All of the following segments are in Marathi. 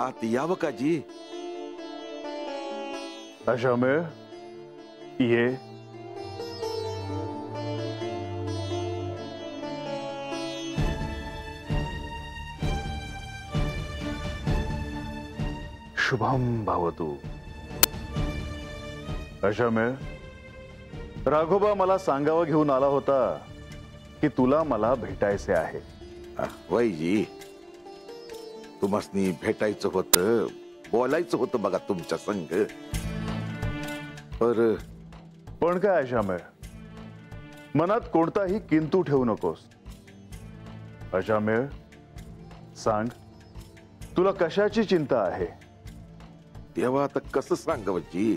आत यावं का जी? अशामेळ ये. शुभम भवतु. अशामेळ, राघोबा मला सांगावं घेऊन आला होता की तुला मला भेटायचे आहे. वैजी, तुम्हासनी भेटायचं होतं, बोलायचं होतं बघा तुमच्या संग. पण काय अशामेळ, मनात कोणताही किंतू ठेवू नकोस. अशामेळ, सांग, तुला कशाची चिंता आहे? तेव्हा आता कसं सांगावं जी?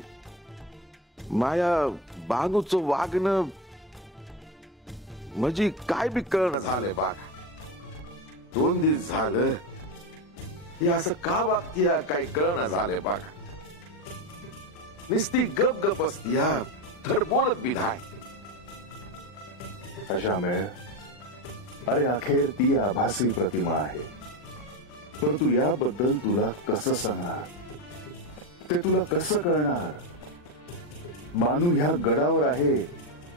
माया बानूचं वागणं म्हणजे काय बी कळणं झालंय बघा. 2 दिवस झालं हे असं का वागतीया काय कळणं झालंय बघा. नुसती गप गप असतीया, धड बोलत बी नाही. अशामेळ, अरे अखेर ती आभासी प्रतिमा आहे, परंतु याबद्दल तुला कसं सांगणार, ते तुला कसं कळणार? मानू ह्या गडावर आहे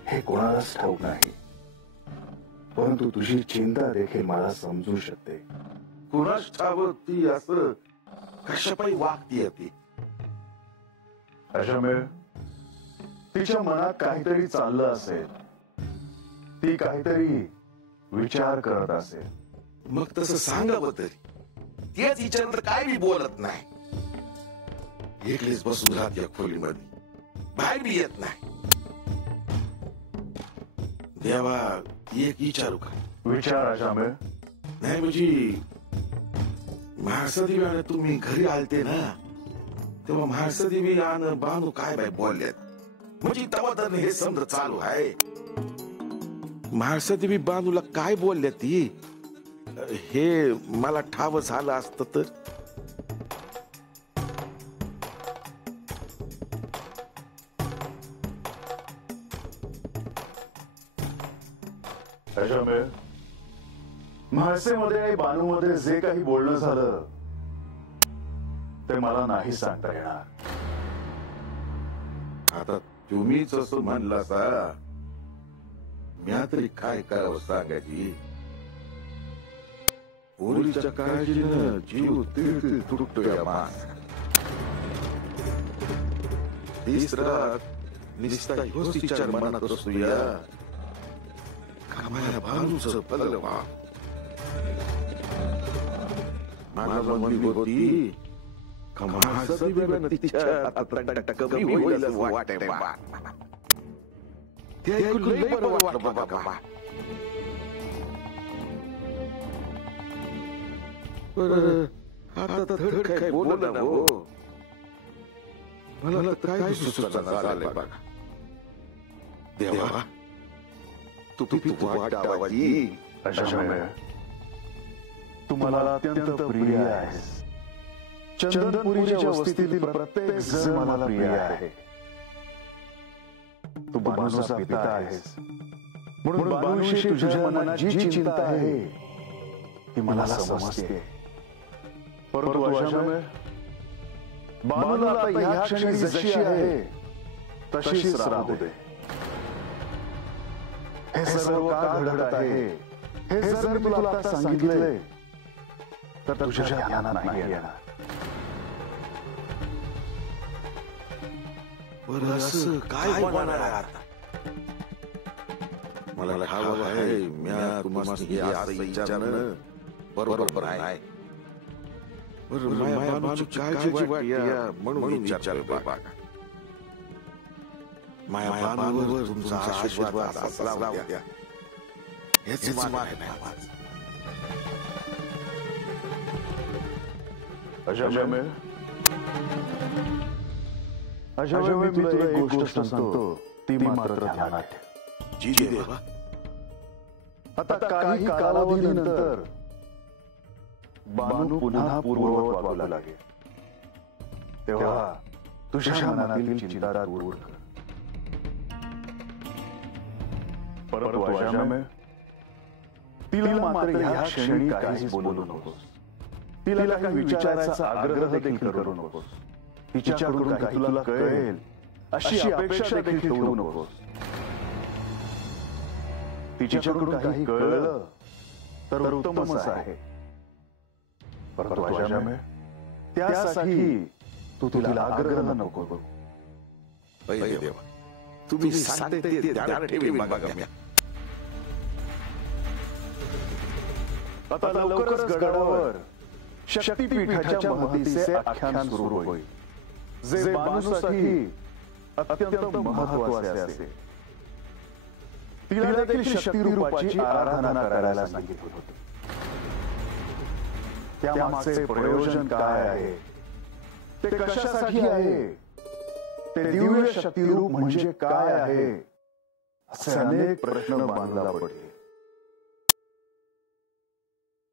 हे कोणालाच ठाऊक नाही, परंतु तुझी चिंता देखील मला समजू शकते. कुणाच ठाव ती असं कशापायी वागतीय ती? अशामेळ, तिच्या मनात काहीतरी चाललं असेल, ती काहीतरी विचार करत असेल. मग तसं सांगावं तरी. तेच विचारलं काय बी बोलत नाही. एकलीच बसून राहते या खोलीमध्ये, बाहेर बी येत नाही. देवा, एक विचारू का? विचार अशामेळ. नाही म्हणजे महासदेवी तुम्ही घरी आलते ना, तेव्हा महासदेवी आणि बानू काय बाय बोलल्यात, म्हणजे तेव्हा तर हे समज चालू आहे. महासदेवी बानूला काय बोलल्या ती हे मला ठाव झालं असतं तर. अशामेळ, म्हाळसेमध्ये आणि बानूमध्ये जे काही बोलणं झालं ते मला नाही सांगता येणार. आता तुम्हीच असं म्हणला सा, म्या तरी काय करावं सांगायची? पोरीच्या काळजीनं जीव तिळ तुटतोय मास. तिसरा निस्ता ह्योच विचार मनात असतोया, कामाया भानूचं पलवा. मला म्हणली होती का महासदेवीनं तिच्या आता कमी होईल असं वाटतंय बा. ते ऐकून लय बरं वाटलं बाबा. आता धड काय बोलला ना हो, मला तर काय सुचना झालंय बघा. देवा, तू वाटावाची. अशामेळ, तू मला अत्यंत प्रिय आहेस. चंदनपुरीच्या वस्तीतील प्रत्येक जण मला प्रिय आहे. तू बानूचा पिता आहेस, म्हणून बानूविषयी तुझ्या मनात जी चिंता आहे ती मला समजते. परंतु अशामेळ, बानूला आता ह्या क्षणी जशी आहे तशीच राहू दे. हे सर्व का घडत आहे हे जर मी तुला आता सांगितले तर तुझ्या ध्यानात नाही येणार. बरं असं काय होणार आता? मला हवं आहे, म्या तुम्हाला असं विचारणं बरोबर आहे. बरं, माया बानूची काळजी वाटते म्हणून विचारलं बघा. माया बानूवर तुमचा आशीर्वाद असला द्या, हेच मागणं आहे माझं. अशामेळ, मी तुला एक गोष्ट सांगतो, ती मात्र ध्यानात ठेव. जी देवा. आता काही कालावधीनंतर बानू पुन्हा पूर्ववत वागू लागेल, तेव्हा तुझ्या मनातील चिंता दूर कर. परंतु अशामेळ, तिला मात्र ह्या क्षणी काहीच बोलू नकोस. तिला काही विचारायचा आग्रह देखील करू नकोस. तिच्याकडून काही तुला कळेल अशी अपेक्षा देखील ठेवू नकोस. तिच्याकडून काही कळलं तर उत्तमच आहे, परंतु अजामिळ त्यासाठी तू तिला आग्रह नको करू. अरे देवा, तुम्ही सांगते ते ध्यानात ठेवीन बघा मी. आता लवकरच गडावर शक्तीपीठाच्या महतीचे आख्यान सुरू होईल, जे बानूसाठी अत्यंत महत्त्वाचे असेल. तिला देखील शक्तिरूपाची आराधना करायला सांगितलं होतं. त्यामागचे प्रयोजन काय आहे, ते कशासाठी आहे, ते दिव्य शक्तिरूप म्हणजे काय आहे, असे अनेक प्रश्न बांधला पडले.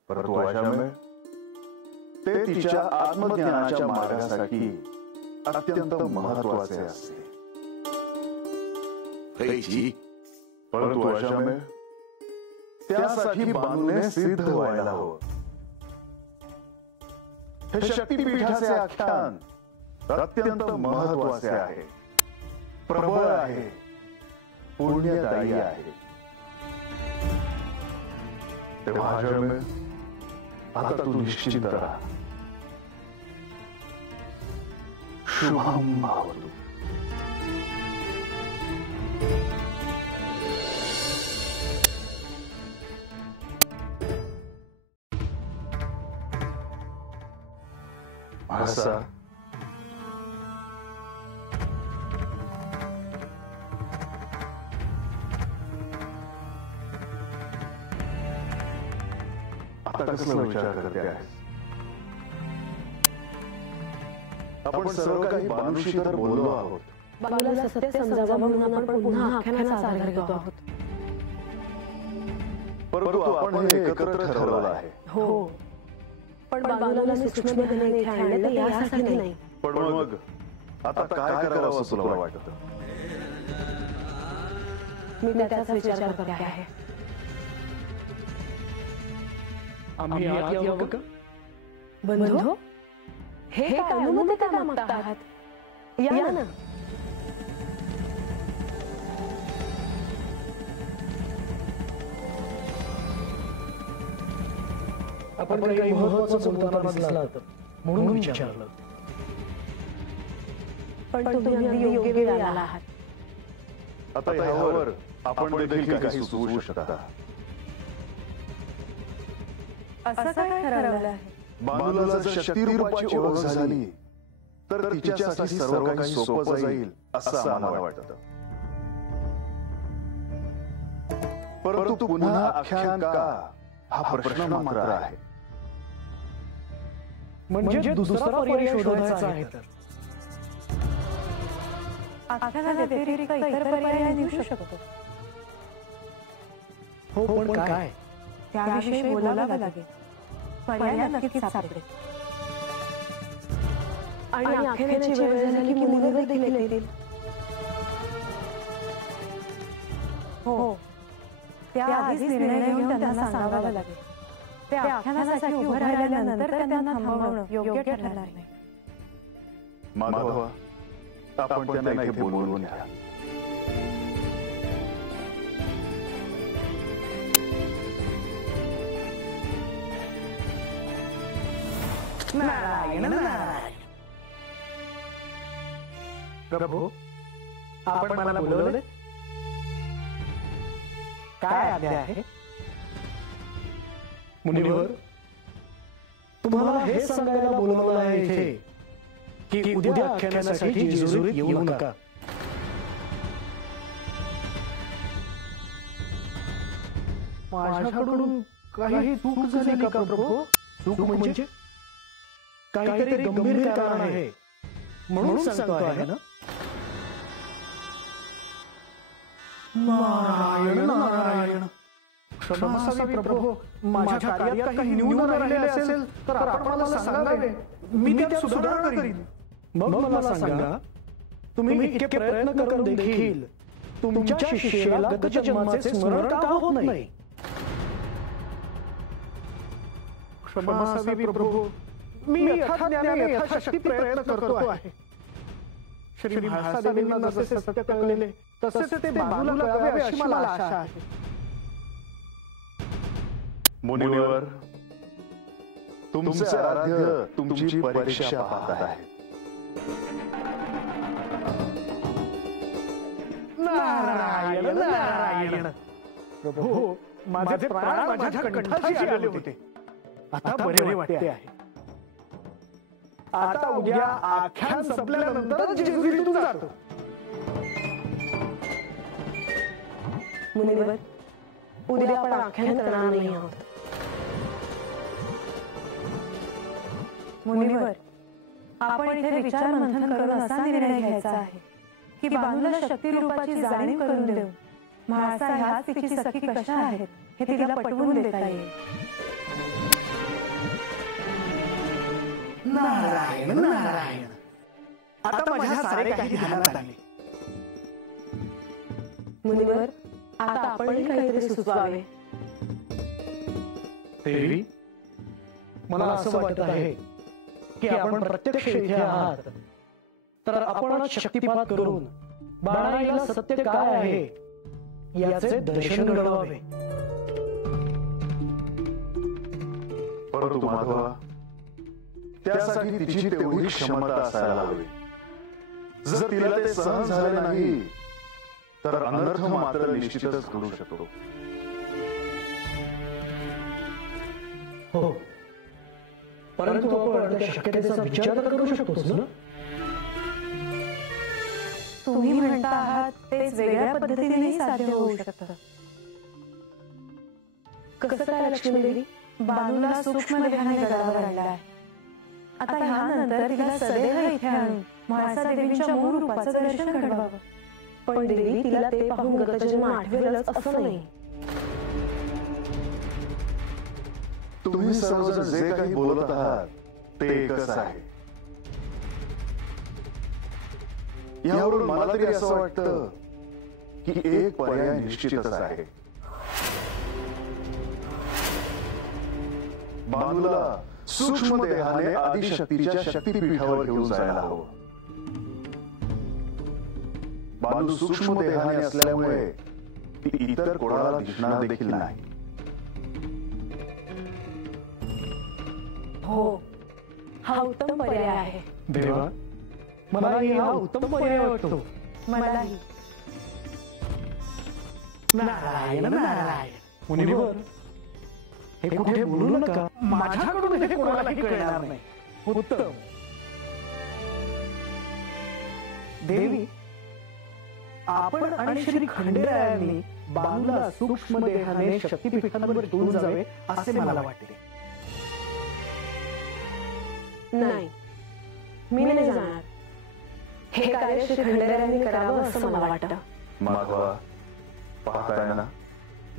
परंतु अजामिळ ते तिच्या आत्मज्ञानाच्या मार्गासाठी अत्यंत महत्त्वाचे असते. परंतु अजामिळ त्यासाठी बानूने सिद्ध व्हायला हवं. हे शक्तीपीठाचे आख्यान अत्यंत महत्त्वाचे आहे, प्रबळ आहे, पुण्यदायी आहे. तेव्हा अजामिळ आता तू निश्चिंत राहा. शुभम भवतु. भासा आता कसला विचार करते आहेस? आपण सर्व काही बानूशी तर बोललो आहोत. बानूला सत्य समजावं म्हणून आपण पुन्हा आख्यानाचा आधार घेतो आहोत. परंतु आपण हे एकत्र ठरवलं आहे. हो, पण बानूला सूक्ष्म ध्यानाने इथे आणलं यासाठी नाही. पण मग आता काय करावं असं तुला वाटतं? मी त्याचाच विचार करते आहे. आम्ही आत यावं का? बंधू, हे काय अनुमती का मागता आहात? या ना. आपण काही महत्त्वाचं बोलताना दिसला तर म्हणून विचारलं. पण तुम्ही अगदी योग्य वेळेला आहात. आता यावर आपण देखील काही सुचवू शकता. असं काय ठरवलं आहे? बानूला जर शक्तिरूपाची ओळख झाली तर तिच्यासाठी सर्व काही सोपं जाईल असं आम्हाला वाटतं. परंतु पुन्हा आख्यान का हा प्रश्न मात्र आहे. म्हणजे दुसरा पर्याय शोधायचा आहे तर आख्याना व्यतिरिक्त इतर पर्याय देऊ शकतो. हो, पण काय? त्याविषयी बोलावं लागेल. पर्याय नक्कीच सापडेल. आणि आख्यानाची वेळ झाली की मुनिवर देखील येतील. हो, त्याआधीच निर्णय घेऊन त्यांना सांगावं लागेल. त्या आख्यानासाठी उभं राहिल्यानंतर त्यांना थांबवणं योग्य ठरणार नाही. माधवा, आपण त्यांना इथे बोलवून घ्या. नारायण नारायण. प्रभू, आपण मला बोलवले? काय आज्ञा आहे? मुनिवर, तुम्हाला हे सांगायला बोलवलं आहे इथे की उद्या आख्यानासाठी जेजुरीत येऊ नका. माझ्याकडून काही चूक झाली का प्रभू? चूक म्हणजे काहीतरी गंभीर कारण आहे म्हणून सांगतो आहे ना? नारायण नारायण. क्षमा असावी प्रभू. माझ्या कार्यात काही न्यून राहिले असेल तर आपण मला सांगावे. मी त्यात सुधारणा करीन. मग मला सांगा, तुम्ही इतके प्रयत्न करून देखील तुमच्या शिष्याला गत जन्माचे स्मरण का होत नाही? क्षमा असावी प्रभू. मी यथाज्ञाने यथाशक्ती प्रयत्न करतो आहे. श्री म्हाळसादेवींना जसे सत्य कळले तसे ते बानूला कळावे अशी मला आशा आहे. मुनिवर, तुमचे आराध्य तुमची परीक्षा पाहत आहे. नारायण नारायण. प्रभू, माझे प्राण माझ्या कंठाशी आले होते. आता बरे वाटते आहे. आता उद्या आख्यान संपल्यानंतरच जेजुरीतून जातो. मुनिवर, उद्या आपण आख्यान करणार नाही आहोत. मुनिवर, आपण इथे विचार मंथन करून असा निर्णय घ्यायचा आहे की बानूला शक्ती रूपाची जाणीव करून देऊ. म्हाळसा ह्याच तिची सखी कशा आहेत हे तिला पटवून देता येईल. नारायण नारायण. आता माझ्या सारे काही ध्यानात आले. मुनिवर, आता आपणही काहीतरी सुचवावे. देवी, मला असं वाटत आहे की आपण प्रत्यक्ष इथे आहात तर आपण शक्तिपात करून बाणाईला सत्य काय आहे याचे दर्शन घडवावे. परंतु माधवा, त्यासाठी तिची तेवढी क्षमता असायला हवी. जर तिला ते सहन झाले नाही तर अनर्थ मात्र निश्चितच घडू शकतो. हो, परंतु आपण त्या शक्यतेचा विचार तर करू शकतोच ना. तुम्ही म्हणता आहात तेच वेगळ्या पद्धतीनेही साध्य होऊ शकतं. कसं काय लक्ष्मीदेवी? बानूला सूक्ष्म देहाने गडावर आणलाय. आता ह्यानंतर तिला सदैव इथे आणून म्हाळसा देवींच्या मूळ रूपाचं दर्शन घडवावं. पण देवी, तिला ते पाहून गतजन्म आठवेलच असं नाही. तुम्ही सर्वजण जे काही बोलत आहात ते एकच आहे. यावरून मला तरी असं वाटतं की एक पर्याय निश्चितच आहे. बानूला सूक्ष्म देहाने आदिशक्तीच्या शक्तीपीठावर घेऊन जायला हवं. बानू सूक्ष्म देहाने असल्यामुळे ती इतर कोणाला दिसणार देखील नाही. हो, हा उत्तम पर्याय आहे. देवा, मलाही हा उत्तम पर्याय वाटतो. मलाही. नारायण नारायण. मुनिवर, हे कुठे बोलू नका. माझ्याकडून हे कोणालाही कळणार नाही. उत्तम. देवी, आपण आणि श्री खंडेरायांनी बानूला सूक्ष्म देहाने शक्तीपीठांवर घेऊन जावे असे मला वाटते. नाही, मी नाही जाणार. हे कार्य श्री खंडेरायांनी करावं असं मला वाटतं. माधवा, पाहताय ना,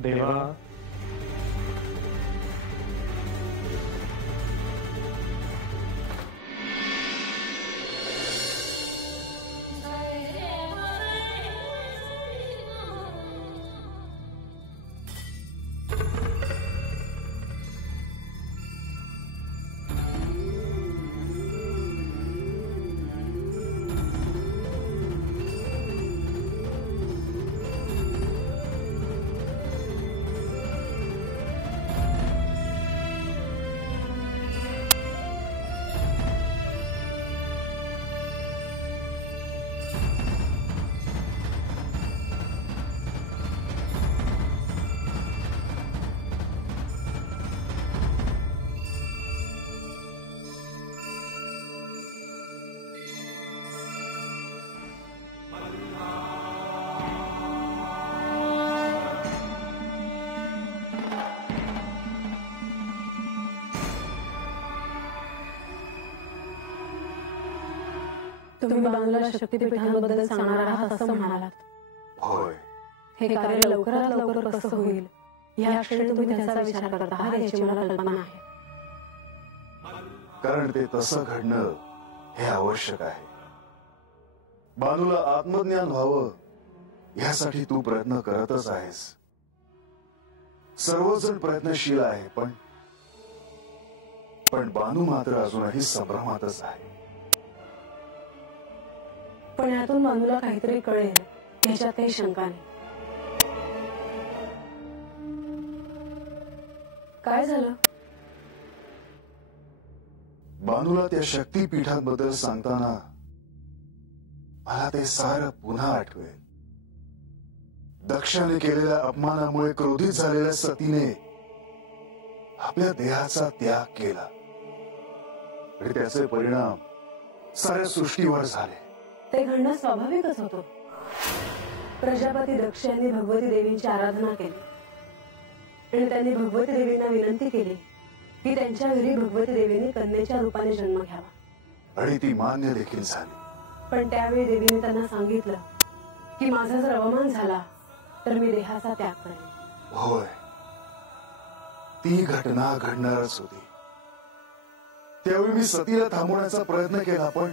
देवा, तुम्ही बानूला शक्तीपीठांबद्दल सांगणार आहात असं म्हणालात. होय. हे कार्य लवकरात लवकर कसं होईल या क्षणी तुम्ही त्याचा विचार करत आहात याची मला कल्पना आहे. कारण ते तसं घडणं हे आवश्यक आहे. बानूला आत्मज्ञान व्हावं यासाठी तू प्रयत्न करतच आहेस. सर्वजण प्रयत्नशील आहे, पण पण बानू मात्र अजूनही संभ्रमातच आहे. पण यातून बानूला काहीतरी कळेल याच्यात काही शंका नाही. काय झालं? बानूला त्या शक्तीपीठांबद्दल सांगताना मला ते सारं पुन्हा आठवेल. दक्षाने केलेल्या अपमानामुळे क्रोधित झालेल्या सतीने आपल्या देहाचा त्याग केला आणि त्याचे परिणाम साऱ्या सृष्टीवर झाले. ते घडणं स्वाभाविकच होतं. प्रजापती दक्ष यांनी भगवती देवींची आराधना केली आणि त्यांनी भगवती देवींना विनंती केली की त्यांच्या घरी भगवती देवीने कन्येच्या रूपाने जन्म घ्यावा आणि ती मान्य देखील झाली. पण त्यावेळी देवीने त्यांना सांगितलं की माझा जर अवमान झाला तर मी देहाचा त्याग करेन. होय, ती घटना घडणारच होती. त्यावेळी मी सतीला थांबवण्याचा प्रयत्न केला पण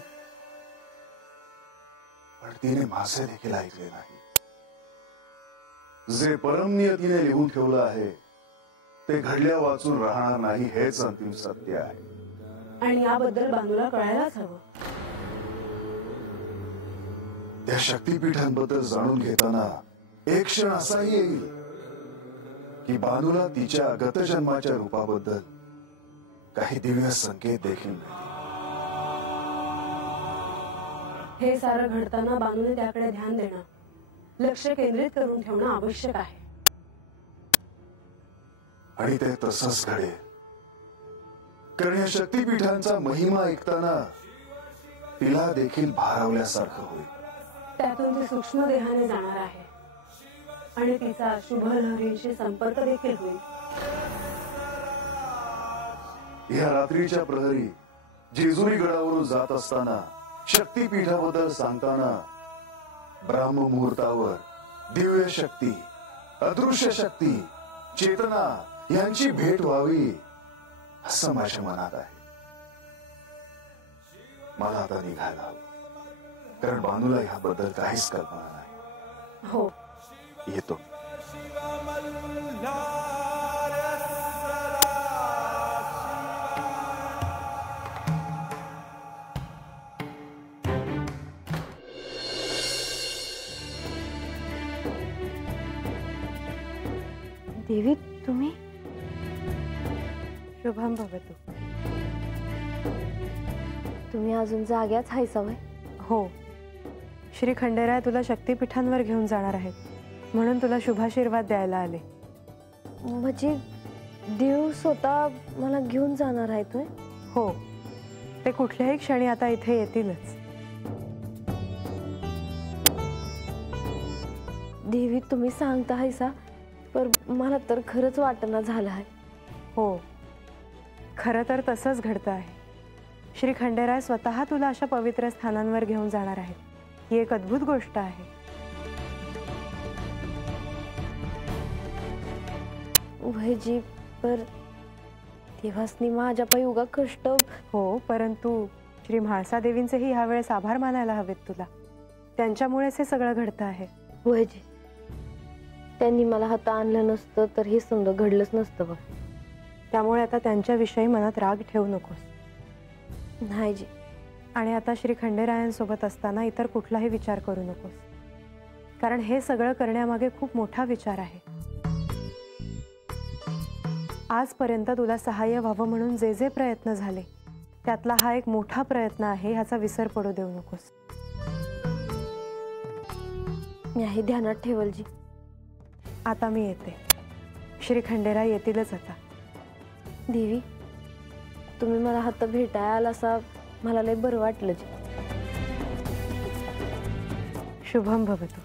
तिने माझे देखील ऐकले नाही. जे परमनियतीने लिहून ठेवलं आहे ते घडल्या वाचून राहणार नाही हेच अंतिम सत्य आहे. आणि याबद्दल बानूला कळायलाच हवं. त्या शक्तीपीठांबद्दल जाणून घेताना एक क्षण असाही येईल की बानूला तिच्या गतजन्माच्या रूपाबद्दल काही दिव्य संकेत देखील मिळतील. हे सारं घडताना बानूने त्याकडे ध्यान देणं, लक्ष केंद्रित करून ठेवणं आवश्यक आहे. आणि ते तसंच घडेल. कारण या शक्तीपीठांचा महिमा ऐकताना तिला देखील भारावल्यासारखं होईल. त्यातून ती सूक्ष्म देहाने जाणार आहे आणि तिचा शुभ लहरींशी संपर्क देखील होईल. या रात्रीच्या प्रहरी जेजुरी गडावरून जात असताना शक्तीपीठाबद्दल सांगताना ब्राह्ममुहूर्तावर दिव्य शक्ती, अदृश्य शक्ती, चेतना यांची भेट व्हावी असं माझ्या मनात आहे. मला आता निघायला हवं कारण बानूला ह्याबद्दल काहीच कल्पना नाही. हो, येतो. देवी तुम्ही? शुभम भवतु. तुम्ही अजून जाग्याच हायसा होय? हो, श्री खंडेराय तुला शक्तीपीठांवर घेऊन जाणार आहेत म्हणून तुला शुभाशीर्वाद द्यायला आले. म्हणजे देव स्वतः मला घेऊन जाणार आहेत होय? हो, ते कुठल्याही क्षणी आता इथे येतीलच. देवी तुम्ही सांगता हायसा पर मला तर खरंच वाटना झालं आहे. हो, खरं तर तसंच घडतं आहे. श्री खंडेराय स्वतः तुला अशा पवित्र स्थानांवर घेऊन जाणार आहेत. ही एक अद्भुत गोष्ट आहे. वयजी पर देवासनी माझ्या पायी उगा कष्ट. हो, परंतु श्री म्हाळसा देवींचेही ह्या वेळेस आभार मानायला हवेत तुला. त्यांच्यामुळेच हे सगळं घडतं आहे. वयजी त्यांनी मला हाता आणलं नसतं तर हे समजा घडलंच नसतं बघ. त्यामुळे आता त्यांच्याविषयी मनात राग ठेवू नकोस. नाही जी. आणि आता श्री खंडेरायांसोबत असताना इतर कुठलाही विचार करू नकोस. कारण हे सगळं करण्यामागे खूप मोठा विचार आहे. आजपर्यंत तुला सहाय्य व्हावं म्हणून जे जे प्रयत्न झाले त्यातला हा एक मोठा प्रयत्न आहे. ह्याचा विसर पडू देऊ नकोस. मी हे ध्यानात ठेवल जी. आता मी येते. श्री खंडेराय येतीलच आता. देवी तुम्ही मला हात भेटायला असा मला लय बरं वाटलं जी. शुभम भवतु.